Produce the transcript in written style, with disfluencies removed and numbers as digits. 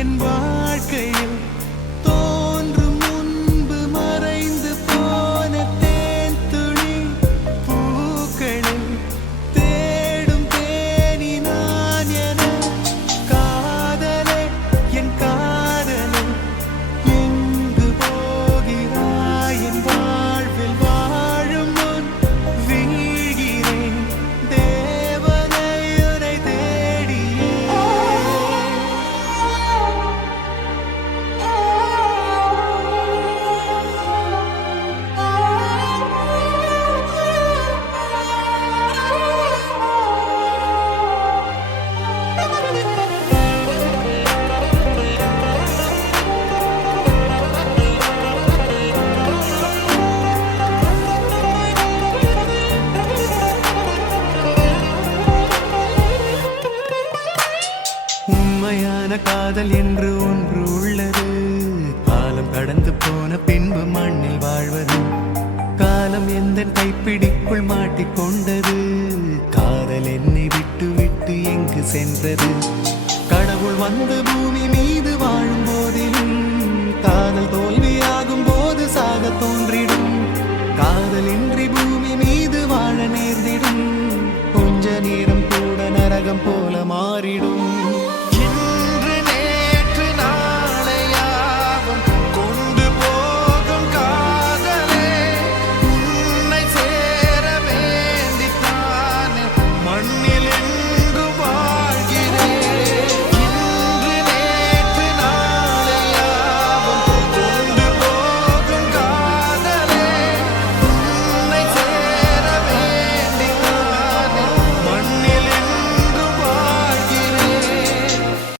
என் வாழ்க்கையில் தோன்றும் முன்பு மறைந்து போன தேன் துளி பூக்களில் தேடும் தேனி நான் என காதலே என் காதலே எங்கு போகிறாய் என் வாழ்வில் வாழும் முன் வீழ்கிறேன் தேவனையுரை தேடியே உண்மையான காதல் என்று ஒன்று உள்ளது. காலம் கடந்து போன பின்பு மண்ணில் வாழ்வது. காலம் எந்த கைப்பிடிக்குள் மாட்டிக்கொண்டது. காதல் என்னை விட்டு விட்டு எங்கு சென்றது? கடவுள் வந்து பூமி மீது வாழும் போதிலும் காதல் தோல்வியாகும் போது சாக தோன்றிடும். காதலின்றி பூமி மீது வாழ நேர்ந்திடும். கொஞ்ச நேரம் கூட நரகம் போல மாறிடும்.